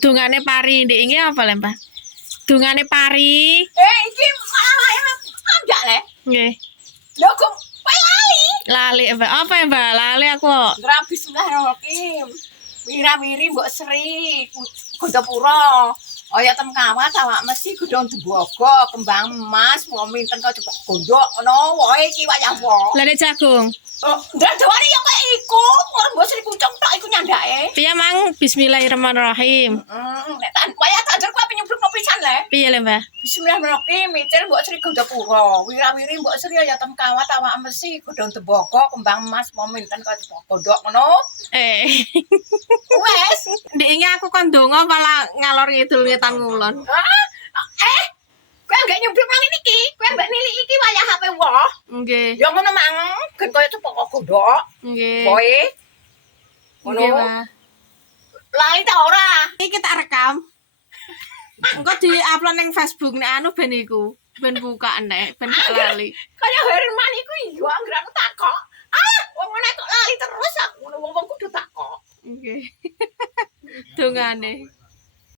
Dungane pari ndek iki apa lho, Mbah? Dungane pari. Iki malah anjak le. Nggih. Lho kok lali. Lali, Mbak. Apa ya, Mbak? Lali aku kok. Bismillahirrahmanirrahim. Wira-wiri mbok seri Gondopuro. Kaya temkawat awak mesti godhong tembaga, kembang emas, mau minten kok cepet gondok ngono wae iki wayah apa. Lah nek jagung. Oh, ndawane ya kaya iku, mbok seri kucing tok iku nyandake. Piye mang bismillahirrahmanirrahim. Nek tan wayah tandur kuwi penyemplung pisan le. Piye lho, Mbah? Bismillahirrahmanirrahim, mitir mbok seri Gondopuro. Wira-wiri mbok seri ya temkawat awak mesti godhong tembaga, kembang emas, mau minten kok cepet gondok ngono. Wes, Ndek iki aku kon ndonga malah ngalor ngidul ngetan ngulon. kowe enggak nyumpuk nang iki, kowe mbak nilai iki wayah HP woh. Nggih. Ya ngono mang, gen koyo cepet kok gondok. Nggih. Koe. Ngono. Nggih, Mbah. Lali ta ora? Iki tak rekam. Engko di-upload ning Facebook nek anu ben iku, ben buka nek ben gak lali. Kaya Herman iku iya anggere aku takok. Wong ngene kok lali terus aku, wong-wong kudu takok. Nggih. Dongane.